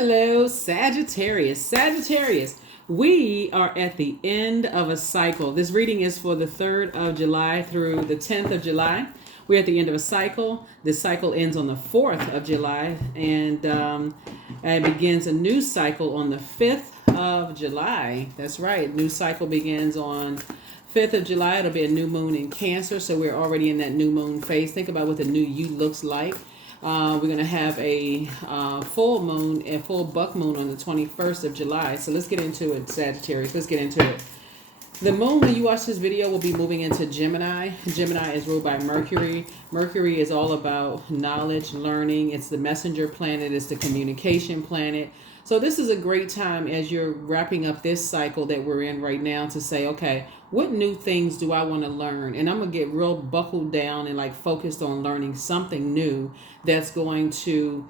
Hello, Sagittarius. Sagittarius, we are at the end of a cycle. This reading is for the 3rd of July through the 10th of July. We're at the end of a cycle. This cycle ends on the 4th of July and begins a new cycle on the 5th of July. That's right. New cycle begins on 5th of July. It'll be a new moon in Cancer, so we're already in that new moon phase. Think about what the new you looks like. We're going to have a full moon and full buck moon on the 21st of July. So let's get into it, Sagittarius. Let's get into it. The moon, when you watch this video, will be moving into Gemini. Gemini is ruled by Mercury. Mercury is all about knowledge, learning. It's the messenger planet. It's the communication planet. So this is a great time as you're wrapping up this cycle that we're in right now to say, okay, what new things do I want to learn? And I'm going to get real buckled down and like focused on learning something new that's going to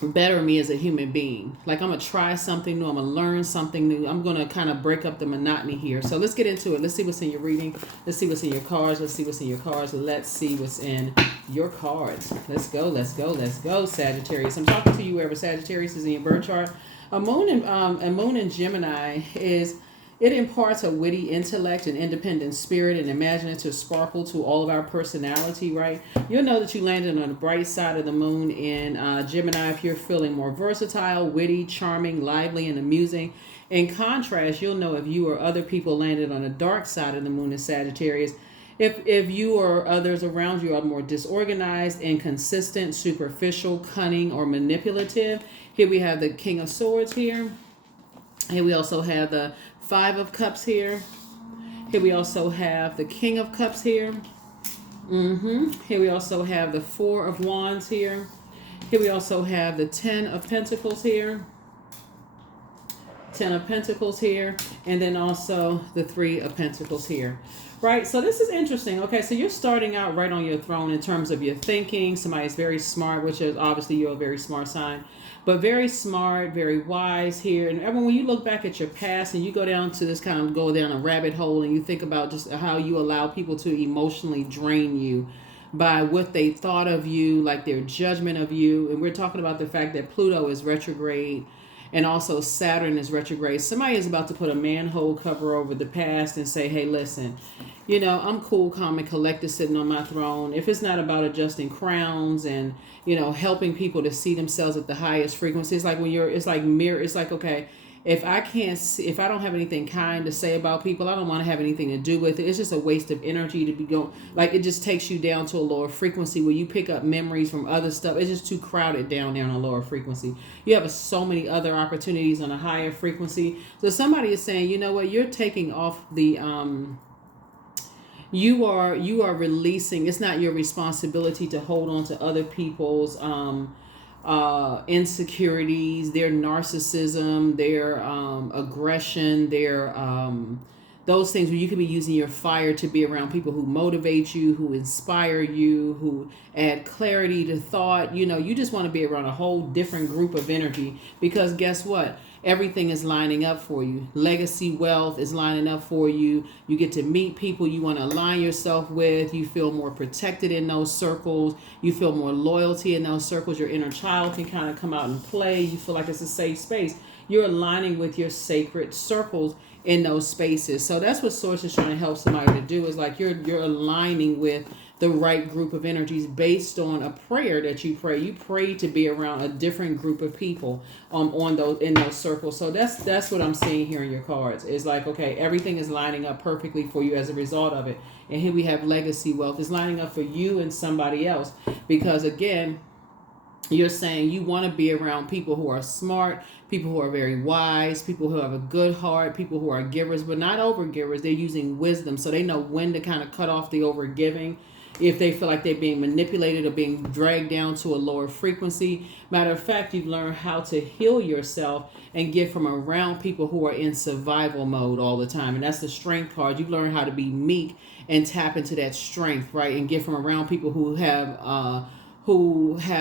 better me as a human being. Like I'm going to try something new. I'm going to learn something new. I'm going to kind of break up the monotony here. So let's get into it. Let's see what's in your reading. Let's see what's in your cards. Let's see what's in your cards. Let's see what's in your cards. Let's go. Let's go. Let's go, Sagittarius. I'm talking to you wherever Sagittarius is in your birth chart. A moon in Gemini it imparts a witty intellect, an independent spirit, and imaginative sparkle to all of our personality, right? You'll know that you landed on the bright side of the moon in Gemini if you're feeling more versatile, witty, charming, lively, and amusing. In contrast, you'll know if you or other people landed on the dark side of the moon in Sagittarius. If you or others around you are more disorganized, inconsistent, superficial, cunning, or manipulative. Here we have the King of Swords here. Here we also have the 5 of Cups here. Here we also have the King of Cups here. Here we also have the 4 of Wands here. Here we also have the 10 of Pentacles here. 10 of Pentacles here. And then also the 3 of Pentacles here. Right? So this is interesting. Okay, so you're starting out right on your throne in terms of your thinking. Somebody's very smart, which is obviously you're a very smart sign. But very smart, very wise here. And everyone, when you look back at your past and you go down to this kind of go down a rabbit hole and you think about just how you allow people to emotionally drain you by what they thought of you, like their judgment of you. And we're talking about the fact that Pluto is retrograde and also Saturn is retrograde. Somebody is about to put a manhole cover over the past and say, hey, listen, you know, I'm cool, calm, and collected sitting on my throne. If it's not about adjusting crowns and, you know, helping people to see themselves at the highest frequency, it's like when it's like mirror, it's like, okay, if I can't see, if I don't have anything kind to say about people, I don't want to have anything to do with it. It's just a waste of energy to be going, like it just takes you down to a lower frequency where you pick up memories from other stuff. It's just too crowded down there on a lower frequency. You have so many other opportunities on a higher frequency. So somebody is saying, you know what, you're taking off the, you are releasing. It's not your responsibility to hold on to other people's, insecurities, their narcissism, their aggression, their those things where you could be using your fire to be around people who motivate you, who inspire you, who add clarity to thought. You know, you just want to be around a whole different group of energy because guess what? Everything is lining up for you. Legacy wealth is lining up for you. You get to meet people you want to align yourself with. You feel more protected in those circles. You feel more loyalty in those circles. Your inner child can kind of come out and play. You feel like it's a safe space. You're aligning with your sacred circles in those spaces. So that's what Source is trying to help somebody to do is like you're aligning with the right group of energies based on a prayer that you pray. You pray to be around a different group of people on those in those circles. So that's what I'm seeing here in your cards. It's like, okay, everything is lining up perfectly for you as a result of it. And here we have legacy wealth. It's lining up for you and somebody else. Because again, you're saying you want to be around people who are smart, people who are very wise, people who have a good heart, people who are givers, but not over givers. They're using wisdom. So they know when to kind of cut off the over giving if they feel like they're being manipulated or being dragged down to a lower frequency. Matter of fact, you've learned how to heal yourself and get from around people who are in survival mode all the time. And that's the strength card. You've learned how to be meek and tap into that strength, right? And get from around people who have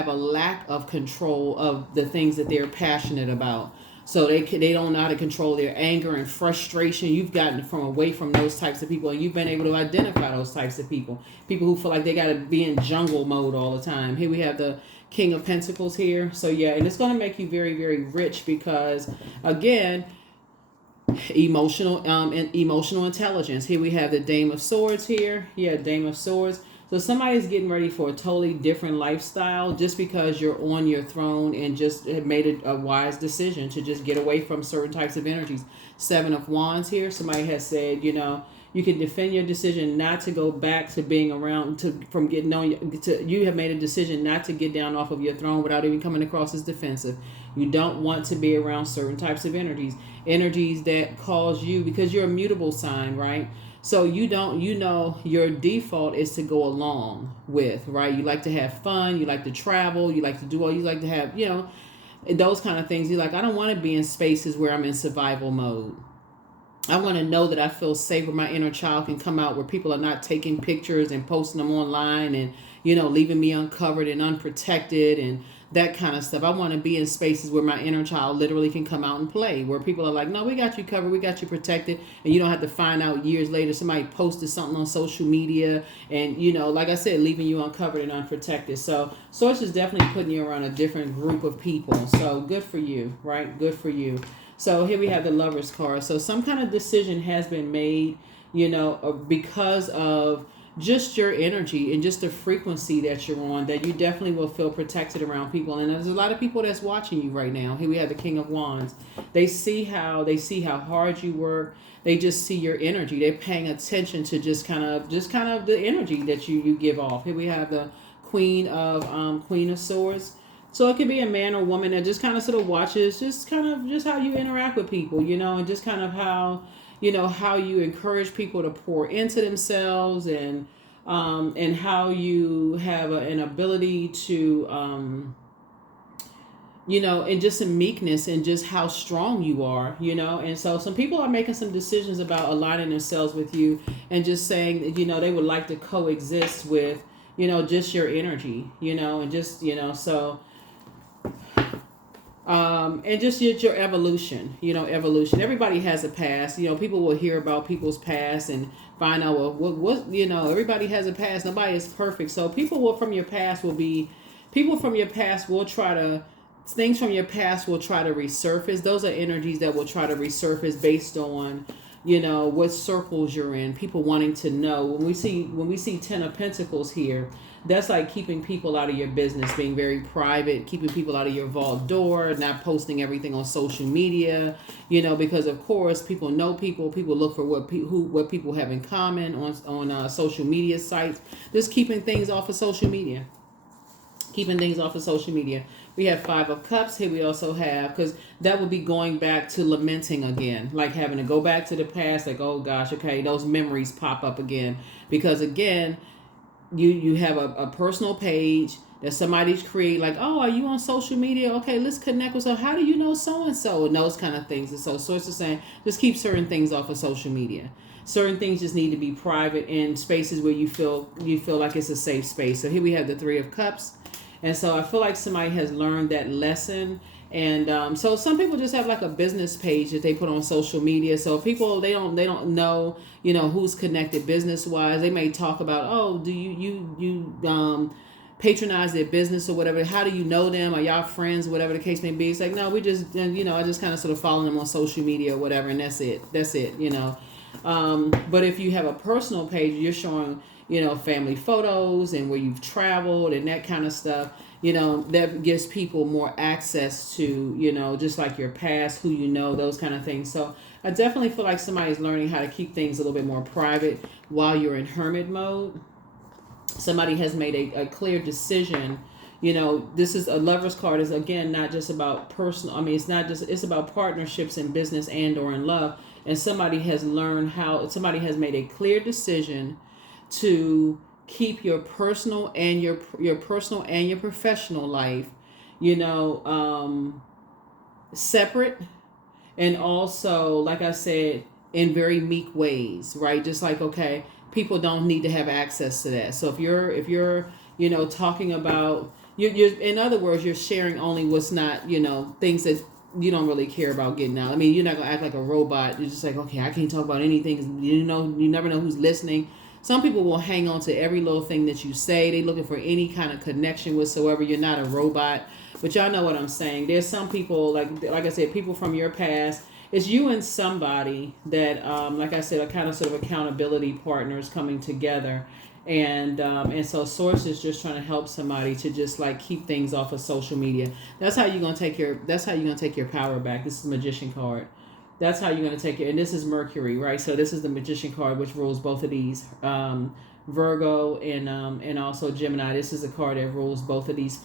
a lack of control of the things that they're passionate about. So they don't know how to control their anger and frustration. You've gotten away from those types of people, and you've been able to identify those types of people. People who feel like they got to be in jungle mode all the time. Here we have the King of Pentacles here. So yeah, and it's going to make you very, very rich because, again, emotional intelligence. Here we have the Dame of Swords here. Yeah, Dame of Swords. So somebody's getting ready for a totally different lifestyle just because you're on your throne and just have made a wise decision to just get away from certain types of energies. Seven of Wands here. Somebody has said, you can defend your decision not to go back to being around from getting on. You have made a decision not to get down off of your throne without even coming across as defensive. You don't want to be around certain types of energies that cause you, because you're a mutable sign, right? So your default is to go along with, right? You like to have fun, you like to travel, you like to do all, you like to have, those kind of things. You're like, I don't want to be in spaces where I'm in survival mode. I want to know that I feel safe, where my inner child can come out, where people are not taking pictures and posting them online and, leaving me uncovered and unprotected and that kind of stuff. I want to be in spaces where my inner child literally can come out and play, where people are like, no, we got you covered, we got you protected, and you don't have to find out years later somebody posted something on social media and, like I said, leaving you uncovered and unprotected. So Source is definitely putting you around a different group of people. So good for you, right? Good for you. So here we have the Lovers card. So some kind of decision has been made, because of just your energy and just the frequency that you're on, that you definitely will feel protected around people. And there's a lot of people that's watching you right now. Here we have the King of Wands. They see how hard you work. They just see your energy. They're paying attention to just kind of the energy that you give off. Here we have the Queen of Swords. So it could be a man or woman that just kind of sort of watches just how you interact with people, and just kind of how you encourage people to pour into themselves, and how you have an ability to, and just some meekness and just how strong you are, And so some people are making some decisions about aligning themselves with you and just saying that, they would like to coexist with, just your energy, and just, so... and just your evolution, evolution. Everybody has a past. People will hear about people's past and find out, well, what everybody has a past. Nobody is perfect. So things from your past will try to resurface. Those are energies that will try to resurface based on, what circles you're in. People wanting to know. When we see Ten of Pentacles here, that's like keeping people out of your business, being very private, keeping people out of your vault door, not posting everything on social media, because of course people know people look for what people have in common on social media sites. Just keeping things off of social media. We have Five of Cups. Here we also have, because that would be going back to lamenting again, like having to go back to the past, like, oh gosh, okay, those memories pop up again. Because again, you have a personal page that somebody's created, like, oh, are you on social media? Okay, let's connect with, so how do you know so-and-so? And those kind of things. And so Source is saying, just keep certain things off of social media. Certain things just need to be private in spaces where you feel like it's a safe space. So here we have the Three of Cups. And so I feel like somebody has learned that lesson. And so some people just have like a business page that they put on social media. So people, they don't know, who's connected business wise. They may talk about, oh, do you patronize their business or whatever? How do you know them? Are y'all friends? Whatever the case may be. It's like, no, we just, I just kind of sort of follow them on social media or whatever. And that's it. But if you have a personal page, you're showing, family photos and where you've traveled and that kind of stuff, that gives people more access to, just like your past, who those kind of things. So I definitely feel like somebody's learning how to keep things a little bit more private while you're in hermit mode. Somebody has made a clear decision. This is a Lover's card, is again not just about personal. It's about partnerships in business and or in love. And somebody has made a clear decision to keep your personal and your professional life, separate, and also, like I said, in very meek ways, right? Just like, okay, people don't need to have access to that. So if you're talking about, you're in other words, you're sharing only what's not, things that you don't really care about getting out. You're not gonna act like a robot. You're just like, okay, I can't talk about anything. You never know who's listening. Some people will hang on to every little thing that you say. They're looking for any kind of connection whatsoever. You're not a robot, but y'all know what I'm saying. There's some people, like I said, people from your past. It's you and somebody that, like I said, are kind of sort of accountability partners coming together. And so source is just trying to help somebody to just like keep things off of social media. That's how you're gonna take your power back. This is the Magician card. That's how you're gonna take it. And this is Mercury, right? So this is the Magician card, which rules both of these, Virgo and also Gemini. This is a card that rules both of these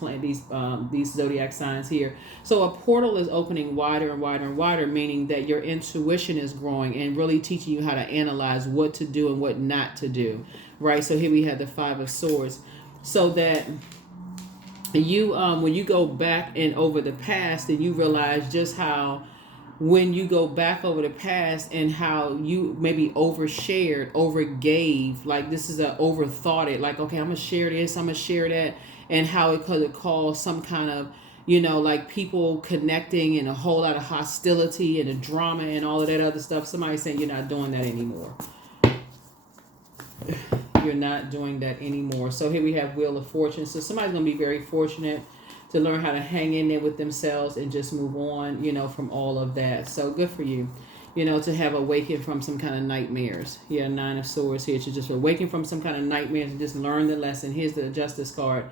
zodiac signs here. So a portal is opening wider and wider and wider, meaning that your intuition is growing and really teaching you how to analyze what to do and what not to do. Right, so here we have the Five of Swords, so that you, when you go back and over the past, and you realize just how, when you go back over the past and how you maybe overshared, overgave, like this is a overthought it, like okay, I'm gonna share this, I'm gonna share that, and how it could cause some kind of, like people connecting and a whole lot of hostility and a drama and all of that other stuff. Somebody's saying you're not doing that anymore. You're not doing that anymore. So here we have Wheel of Fortune. So somebody's going to be very fortunate to learn how to hang in there with themselves and just move on, from all of that. So good for you, to have awakened from some kind of nightmares. Yeah, Nine of Swords here, to just awaken from some kind of nightmares and just learn the lesson. Here's the Justice card.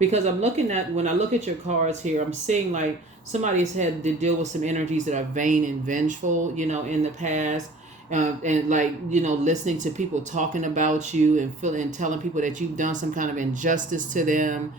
Because when I look at your cards here, I'm seeing like somebody's had to deal with some energies that are vain and vengeful, in the past. And like, listening to people talking about you and telling people that you've done some kind of injustice to them.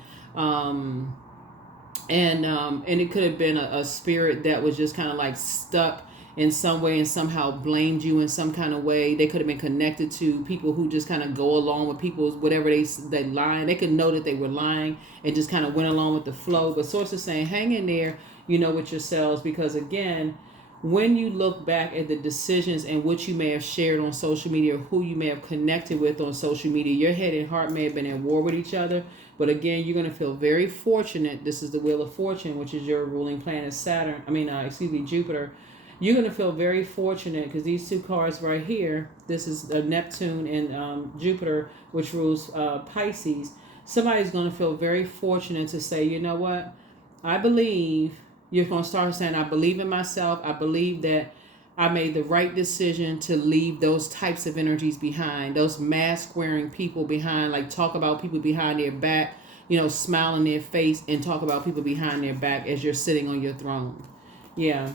And it could have been a spirit that was just kind of like stuck in some way and somehow blamed you in some kind of way. They could have been connected to people who just kind of go along with people's whatever they lying. They could know that they were lying and just kind of went along with the flow. But Source is saying, hang in there, with yourselves, because again, when you look back at the decisions and what you may have shared on social media, or who you may have connected with on social media, your head and heart may have been at war with each other. But again, you're going to feel very fortunate. This is the Wheel of Fortune, which is your ruling planet, Jupiter. You're going to feel very fortunate because these two cards right here, this is Neptune and Jupiter, which rules Pisces. Somebody's going to feel very fortunate to say, you know what? I believe. You're going to start saying, I believe in myself. I believe that I made the right decision to leave those types of energies behind, those mask wearing people behind, like talk about people behind their back, smile in their face and talk about people behind their back as you're sitting on your throne. Yeah.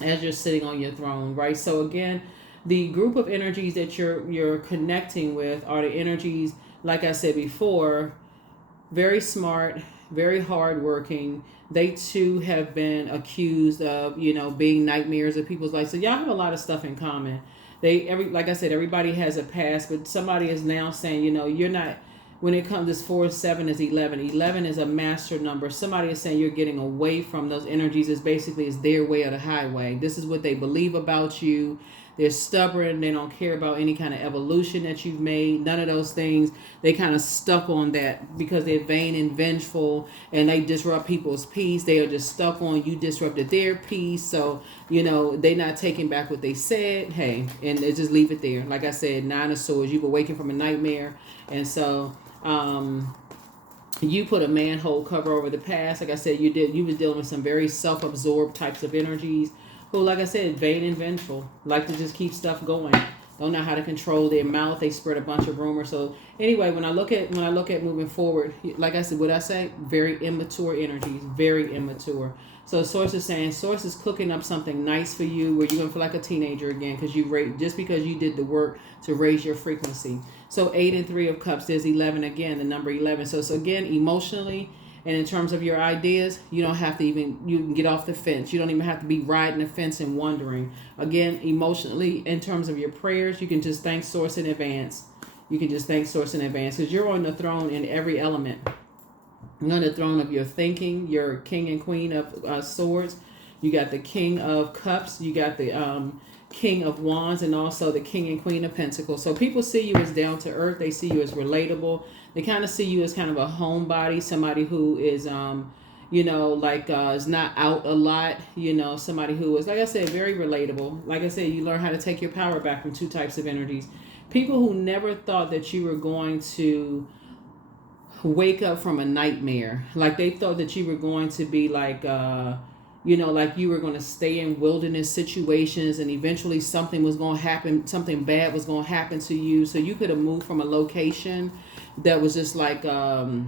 As you're sitting on your throne, right? So again, the group of energies that you're connecting with are the energies, like I said before, very smart, very hardworking. They too have been accused of, being nightmares of people's lives. So y'all have a lot of stuff in common. Like I said, everybody has a past, but somebody is now saying, you're not. When it comes, this 4, 7 is 11. 11 is a master number. Somebody is saying you're getting away from those energies. It's their way or the highway. This is what they believe about you. They're stubborn. They don't care about any kind of evolution that you've made. None of those things. They kind of stuck on that because they're vain and vengeful and they disrupt people's peace. They are just stuck on you disrupted their peace. So, they're not taking back what they said. Hey, and they just leave it there. Like I said, Nine of Swords, you've awakened from a nightmare. And so, you put a manhole cover over the past. Like I said, you was dealing with some very self-absorbed types of energies. Who, like I said, vain and vengeful, like to just keep stuff going. Don't know how to control their mouth. They spread a bunch of rumors. So anyway, when I look at moving forward, like I said, what I say, very immature energies, very immature. So Source is saying, Source is cooking up something nice for you, where you're gonna feel like a teenager again, because just because you did the work to raise your frequency. So 8 and 3 of Cups, there's 11 again, the number 11. So again, emotionally. And in terms of your ideas, you don't have to you can get off the fence. You don't even have to be riding the fence and wondering. Again, emotionally, in terms of your prayers, you can just thank Source in advance. Because you're on the throne in every element. You're on the throne of your thinking, your King and Queen of Swords. You got the King of Cups. You got the King of Wands, and also the King and Queen of Pentacles. So people see you as down to earth. They see you as relatable. They kind of see you as kind of a homebody, somebody who is, is not out a lot, somebody who is, like I said, very relatable. Like I said, you learn how to take your power back from two types of energies. People who never thought that you were going to wake up from a nightmare. Like they thought that you were going to be like, like you were going to stay in wilderness situations and eventually something was going to happen, something bad was going to happen to you. So you could have moved from a location that was just like, y'all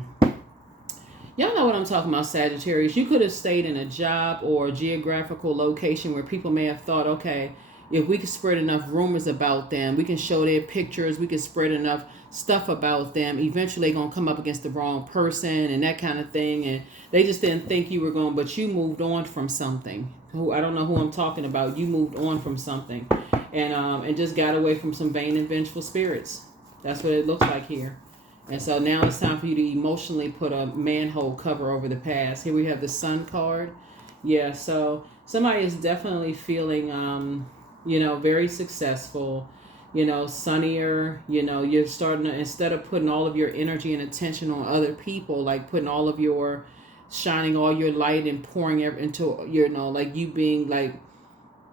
know what I'm talking about, Sagittarius. You could have stayed in a job or a geographical location where people may have thought, okay, if we can spread enough rumors about them, we can show their pictures, we can spread enough stuff about them, eventually they're going to come up against the wrong person and that kind of thing. And they just didn't think you were going, but you moved on from something. I don't know who I'm talking about. You moved on from something and just got away from some vain and vengeful spirits. That's what it looks like here. And so now it's time for you to emotionally put a manhole cover over the past. Here we have the Sun card. Yeah, so somebody is definitely feeling, very successful, sunnier. You're starting to, instead of putting all of your energy and attention on other people, like putting all of your, shining all your light and pouring into, like you being like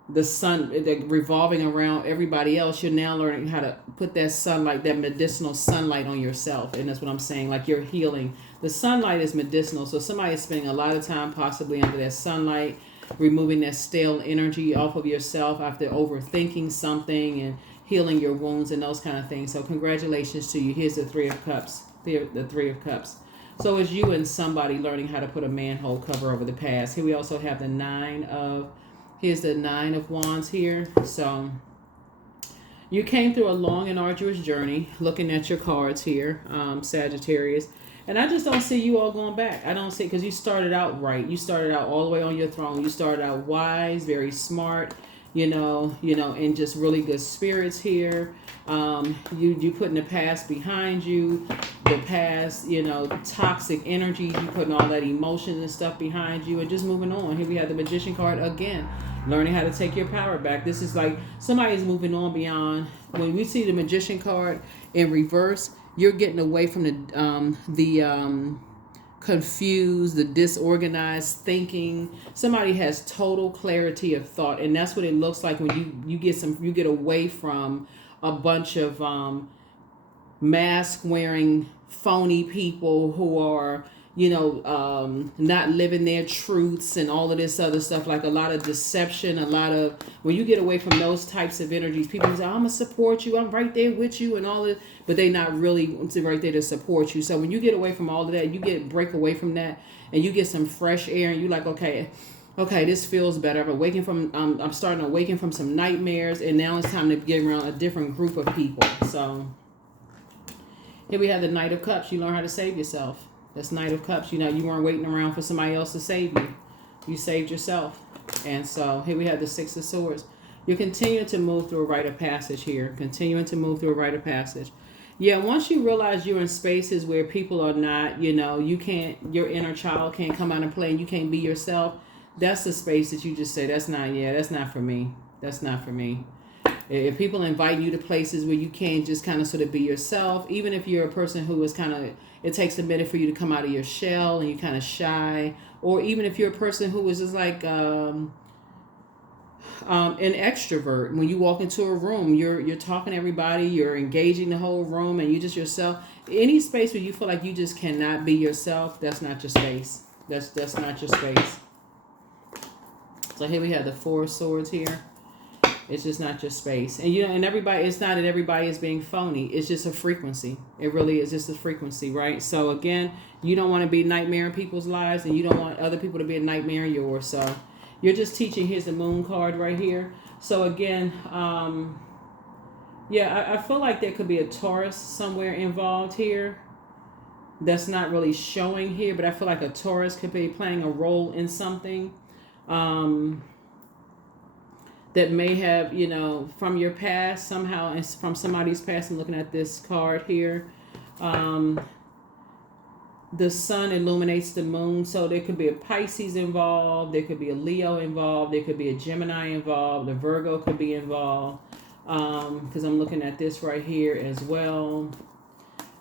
the sun, revolving around everybody else, you're now learning how to put that sunlight, that medicinal sunlight on yourself. And that's what I'm saying, like you're healing. The sunlight is medicinal. So somebody is spending a lot of time possibly under that sunlight, removing that stale energy off of yourself after overthinking something and healing your wounds and those kind of things. So congratulations to you. Here's the Three of Cups. The Three of Cups. So it's you and somebody learning how to put a manhole cover over the past. Here we also have here's the Nine of Wands here. So you came through a long and arduous journey, looking at your cards here, Sagittarius. And I just don't see you all going back. I don't see, because you started out right. You started out all the way on your throne. You started out wise, very smart, and just really good spirits here. You putting the past behind you, the past, toxic energies, you putting all that emotion and stuff behind you and just moving on. Here we have the Magician card again, learning how to take your power back. This is like somebody's moving on beyond. When we see the Magician card in reverse, you're getting away from the confused, the disorganized thinking. Somebody has total clarity of thought, and that's what it looks like when you get away from a bunch of mask wearing phony people who are not living their truths and all of this other stuff, like a lot of deception, when you get away from those types of energies, people say, I'm gonna support you, I'm right there with you and all that, but they not really right there to support you. So when you get away from all of that, break away from that and you get some fresh air and you like, okay, this feels better. I'm starting to awaken from some nightmares, and now it's time to get around a different group of people. So here we have the Knight of Cups. You learn how to save yourself. That's Knight of Cups. You weren't waiting around for somebody else to save you. You saved yourself. And so here we have the Six of Swords. You're continuing to move through a rite of passage here. Continuing to move through a rite of passage. Yeah, once you realize you're in spaces where people are not, your inner child can't come out and play and you can't be yourself, that's the space that you just say, that's not for me. That's not for me. If people invite you to places where you can't just kind of sort of be yourself, even if you're a person who is kind of, it takes a minute for you to come out of your shell and you're kind of shy, or even if you're a person who is just like an extrovert, when you walk into a room, you're talking to everybody, you're engaging the whole room, and you just yourself. Any space where you feel like you just cannot be yourself, that's not your space. That's not your space. So here we have the Four of Swords here. It's just not your space. And and everybody, it's not that everybody is being phony. It's just a frequency. It really is just a frequency, right? So again, you don't want to be nightmare in people's lives, and you don't want other people to be a nightmare in yours. So you're just teaching. Here's the Moon card right here. So again, I feel like there could be a Taurus somewhere involved here. That's not really showing here, but I feel like a Taurus could be playing a role in something. That may have, from your past somehow, and from somebody's past. I'm looking at this card here. The sun illuminates the moon, so there could be a Pisces involved, there could be a Leo involved, there could be a Gemini involved, a Virgo could be involved, because I'm looking at this right here as well.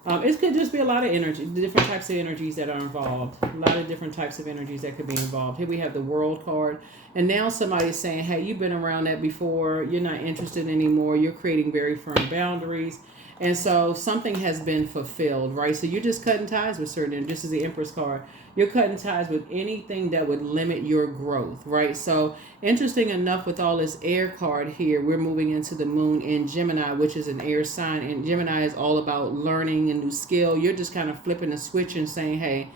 It could just be a lot of energy, different types of energies that are involved. A lot of different types of energies that could be involved. Here we have the World card. And now somebody's saying, hey, you've been around that before. You're not interested anymore. You're creating very firm boundaries. And so something has been fulfilled, right? So you're just cutting ties with certain, just as the Empress card, you're cutting ties with anything that would limit your growth, right? So interesting enough, with all this air card here, we're moving into the moon in Gemini, which is an air sign. And Gemini is all about learning a new skill. You're just kind of flipping a switch and saying, hey,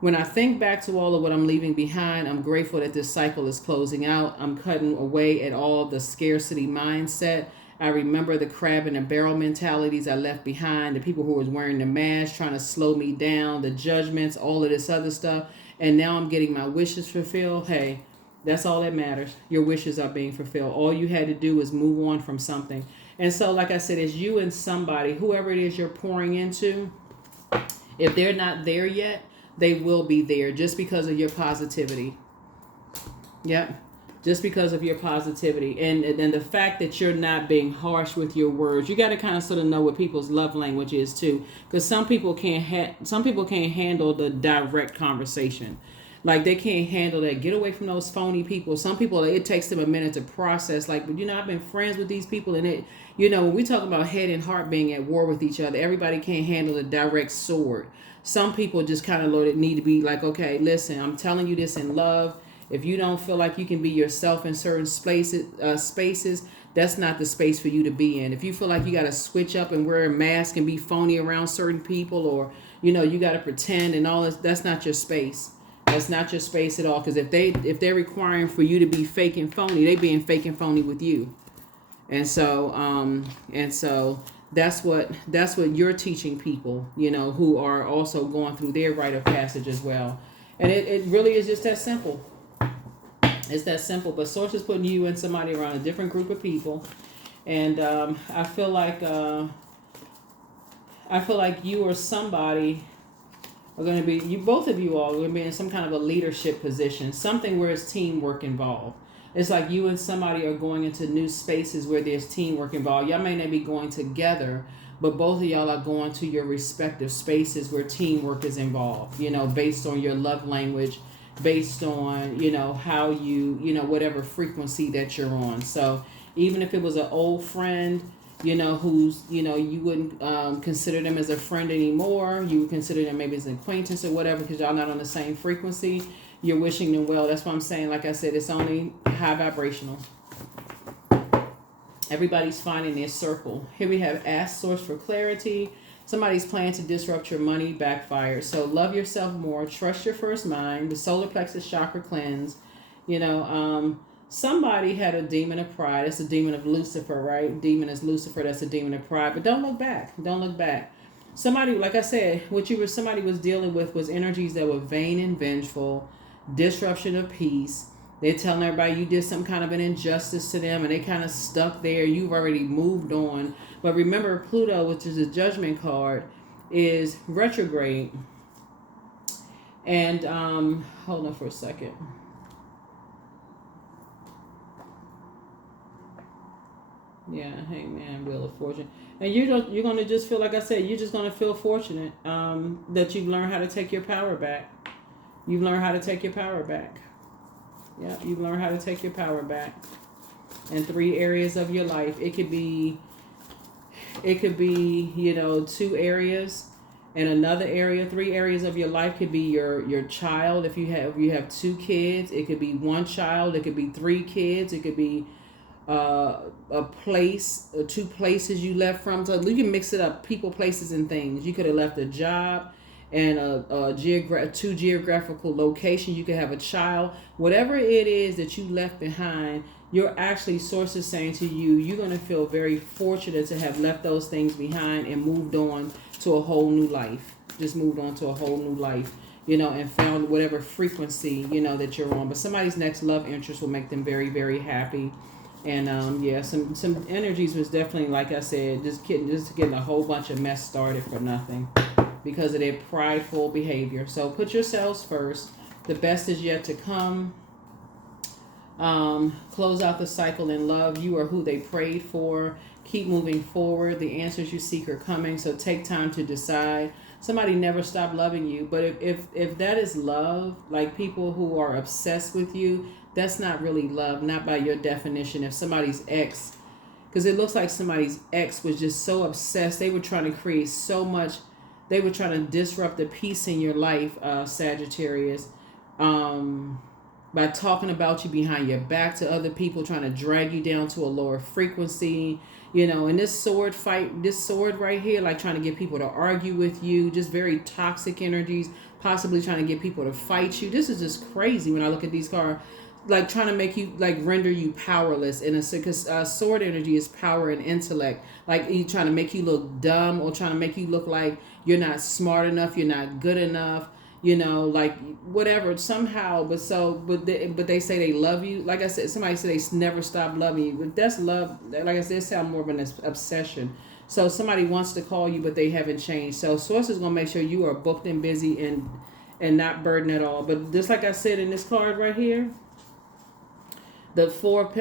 when I think back to all of what I'm leaving behind, I'm grateful that this cycle is closing out. I'm cutting away at all the scarcity mindset. I remember the crab in the barrel mentalities I left behind, the people who was wearing the mask, trying to slow me down, the judgments, all of this other stuff. And now I'm getting my wishes fulfilled. Hey, that's all that matters. Your wishes are being fulfilled. All you had to do is move on from something. And so, like I said, it's you and somebody, whoever it is you're pouring into, if they're not there yet, they will be there just because of your positivity. Yep. Just because of your positivity and the fact that you're not being harsh with your words. You got to kind of sort of know what people's love language is too, because some people can't handle the direct conversation. Like they can't handle that. Get away from those phony people. Some people, it takes them a minute to process. Like, but I've been friends with these people, and when we talk about head and heart being at war with each other, everybody can't handle the direct sword. Some people just kind of need to be like, okay, listen, I'm telling you this in love. If you don't feel like you can be yourself in certain spaces, that's not the space for you to be in. If you feel like you got to switch up and wear a mask and be phony around certain people, or, you got to pretend and all this, that's not your space. That's not your space at all. Because if they're requiring for you to be fake and phony, they being fake and phony with you. And so that's what you're teaching people, who are also going through their rite of passage as well. And it really is just that simple. It's that simple. But Source is putting you and somebody around a different group of people. And I feel like you or somebody are going to be, both of you all are going to be in some kind of a leadership position, something where it's teamwork involved. It's like you and somebody are going into new spaces where there's teamwork involved. Y'all may not be going together, but both of y'all are going to your respective spaces where teamwork is involved, based on your love language, based on, how you, whatever frequency that you're on. So even if it was an old friend, who's, you wouldn't consider them as a friend anymore. You would consider them maybe as an acquaintance or whatever, because y'all not on the same frequency. You're wishing them well. That's what I'm saying. Like I said, it's only high vibrational. Everybody's finding their circle. Here we have ask Source for clarity. Somebody's plan to disrupt your money backfire. So love yourself more. Trust your first mind. The solar plexus chakra cleanse. Somebody had a demon of pride. It's a demon of Lucifer, right? Demon is Lucifer. That's a demon of pride. But don't look back. Don't look back. Somebody, like I said, somebody was dealing with was energies that were vain and vengeful, disruption of peace. They're telling everybody you did some kind of an injustice to them, and they kind of stuck there. You've already moved on. But remember, Pluto, which is a judgment card, is retrograde. And hold on for a second. Yeah, Hangman, Wheel of Fortune. And you're going to just feel, like I said, you're just going to feel fortunate that you've learned how to take your power back. You've learned how to take your power back. Yeah, you've learned how to take your power back in 3 areas of your life. It could be, 2 areas, and another area, 3 areas of your life could be your child. If you have 2 kids, it could be 1 child. It could be 3 kids. It could be a place, 2 places you left from. So you can mix it up, people, places, and things. You could have left a job and a 2 geographical locations. You could have a child. Whatever it is that you left behind, you're actually, Source is saying to you, you're going to feel very fortunate to have left those things behind and moved on to a whole new life. Just moved on to a whole new life, and found whatever frequency, that you're on. But somebody's next love interest will make them very, very happy. And some energies was definitely, like I said, just getting a whole bunch of mess started for nothing because of their prideful behavior. So put yourselves first. The best is yet to come. Close out the cycle in love. You are who they prayed for. Keep moving forward. The answers you seek are coming. So take time to decide. Somebody never stopped loving you. But if that is love, like people who are obsessed with you, that's not really love, not by your definition. If somebody's ex, because it looks like somebody's ex was just so obsessed, they were trying to create so much, they were trying to disrupt the peace in your life, Sagittarius, by talking about you behind your back to other people, trying to drag you down to a lower frequency. And this sword fight, this sword right here, like trying to get people to argue with you, just very toxic energies, possibly trying to get people to fight you. This is just crazy when I look at these cards, like trying to make you, like render you powerless in a, because sword energy is power and intellect, like you trying to make you look dumb, or trying to make you look like you're not smart enough, you're not good enough, like whatever somehow. But they say they love you. Like I said, somebody said they never stop loving you, but that's love. Like I said, it sounds more of an obsession. So somebody wants to call you, but they haven't changed. So source is going to make sure you are booked and busy and not burdened at all. But just like I said in this card right here, the four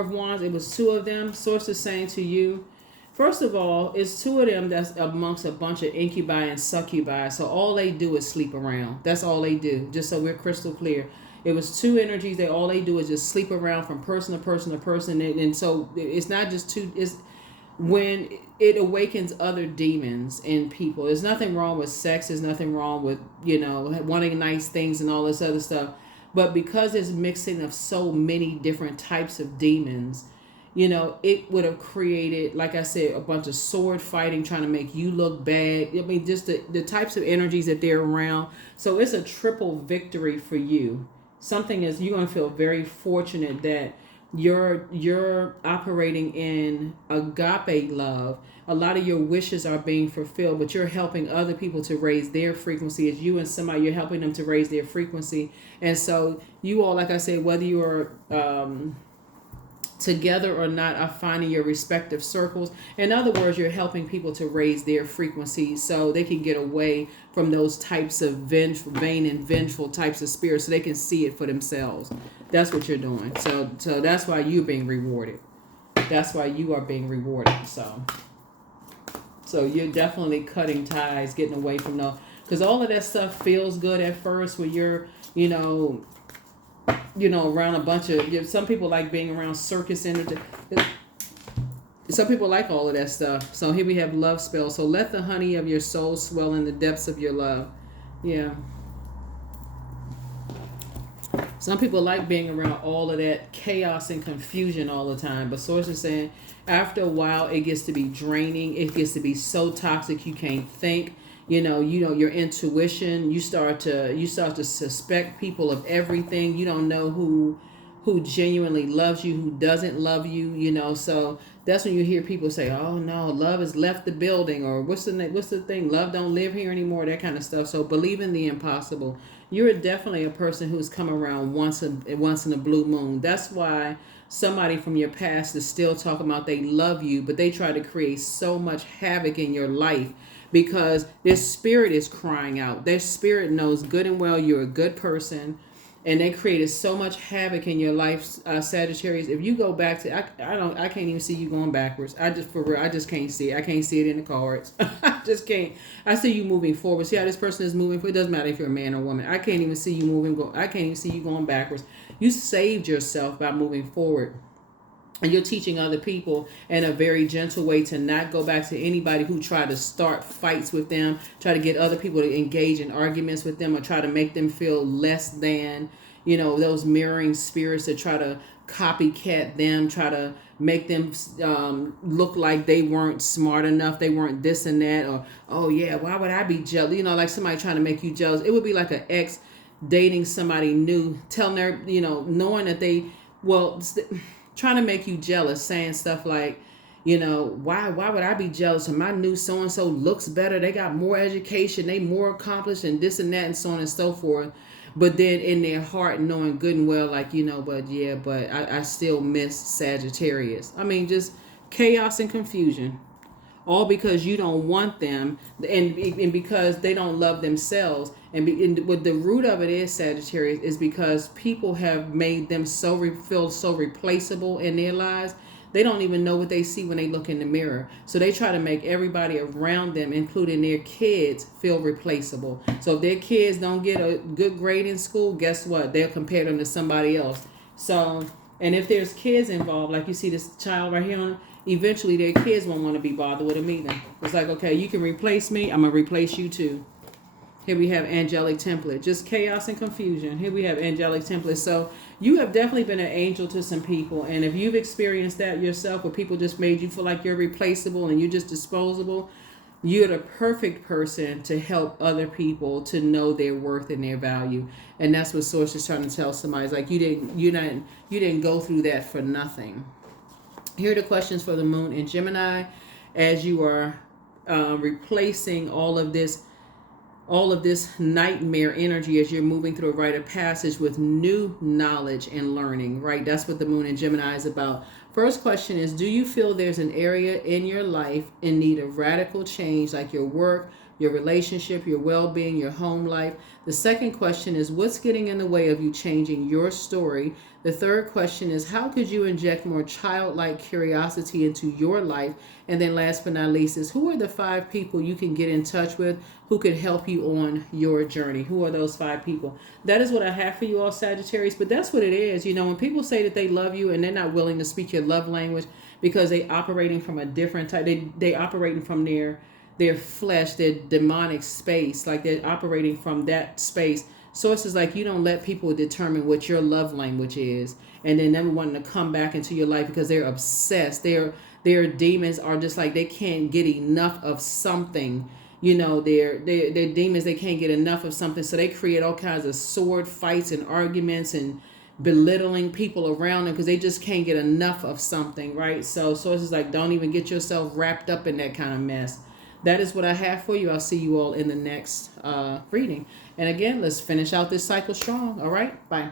of wands, it was two of them. Source is saying to you, first of all, it's two of them that's amongst a bunch of incubi and succubi. So all they do is sleep around. That's all they do. Just so we're crystal clear. It was two energies that all they do is just sleep around from person to person to person. And so it's not just two. It's when it awakens other demons in people. There's nothing wrong with sex. There's nothing wrong with, wanting nice things and all this other stuff. But because it's mixing of so many different types of demons, it would have created, like I said, a bunch of sword fighting, trying to make you look bad. I mean, just the types of energies that they're around. So it's a triple victory for you. Something is, you're going to feel very fortunate that you're operating in agape love. A lot of your wishes are being fulfilled, but you're helping other people to raise their frequency. As you and somebody, you're helping them to raise their frequency. And so you all, like I said, whether you're together or not, are finding your respective circles. In other words, you're helping people to raise their frequency so they can get away from those types of vain and vengeful types of spirits, so they can see it for themselves. That's what you're doing. So that's why you're being rewarded. That's why you are being rewarded. So you're definitely cutting ties, getting away from those, because all of that stuff feels good at first when you're, around a bunch of, some people like being around circus energy. Some people like all of that stuff. So here we have love spell. So let the honey of your soul swell in the depths of your love. Yeah. Some people like being around all of that chaos and confusion all the time. But source is saying after a while, it gets to be draining. It gets to be so toxic you can't think. Your intuition, you start to suspect people of everything. You don't know who genuinely loves you, who doesn't love you, so that's when you hear people say, oh no, love has left the building, or what's the thing, love don't live here anymore, that kind of stuff. So believe in the impossible. You're definitely a person who's come around once in a blue moon. That's why somebody from your past is still talking about they love you, but they try to create so much havoc in your life because their spirit is crying out. Their spirit knows good and well you're a good person, and they created so much havoc in your life, Sagittarius. If you go back to, I can't even see you going backwards. I just can't see it. I can't see it in the cards. I just can't. I see you moving forward. See how this person is moving forward? It doesn't matter if you're a man or woman. I can't even see you moving. I can't even see you going backwards. You saved yourself by moving forward. And you're teaching other people in a very gentle way to not go back to anybody who tried to start fights with them, try to get other people to engage in arguments with them, or try to make them feel less than, those mirroring spirits that try to copycat them, try to make them look like they weren't smart enough, they weren't this and that, or, oh yeah, why would I be jealous? Like somebody trying to make you jealous. It would be like an ex dating somebody new, telling her, knowing that they, trying to make you jealous, saying stuff like, why would I be jealous? And my new so-and-so looks better. They got more education. They more accomplished and this and that and so on and so forth. But then in their heart, knowing good and well, like, but I still miss Sagittarius. I mean, just chaos and confusion. All because you don't want them, and because they don't love themselves. And what the root of it is, Sagittarius, is because people have made them feel so replaceable in their lives they don't even know what they see when they look in the mirror. So they try to make everybody around them, including their kids, feel replaceable. So if their kids don't get a good grade in school, guess what? They'll compare them to somebody else. So, and if there's kids involved, like you see this child right here, eventually their kids won't want to be bothered with them either. It's like, okay, you can replace me, I'm going to replace you too. Here we have angelic template, just chaos and confusion. Here we have angelic template. So you have definitely been an angel to some people. And if you've experienced that yourself, where people just made you feel like you're replaceable and you're just disposable, you're the perfect person to help other people to know their worth and their value. And that's what Source is trying to tell somebody. It's like you didn't go through that for nothing. Here are the questions for the moon in Gemini as you are replacing all of this nightmare energy as you're moving through a rite of passage with new knowledge and learning, right? That's what the moon in Gemini is about. First question is, do you feel there's an area in your life in need of radical change, like your work, your relationship, your well-being, your home life? The second question is, what's getting in the way of you changing your story? The third question is, how could you inject more childlike curiosity into your life? And then last but not least is, who are the 5 people you can get in touch with who could help you on your journey? Who are those 5 people? That is what I have for you all, Sagittarius. But that's what it is. You know, when people say that they love you and they're not willing to speak your love language because they operating from a different type, they operating from their flesh, their demonic space, like they're operating from that space. Sources like, you don't let people determine what your love language is, and then them wanting to come back into your life because they're obsessed. Their demons are just like, they can't get enough of something. You know, they're demons, they can't get enough of something, so they create all kinds of sword fights and arguments and belittling people around them because they just can't get enough of something, right? So sources like, don't even get yourself wrapped up in that kind of mess. That is what I have for you. I'll see you all in the next reading. And again, let's finish out this cycle strong. All right? Bye.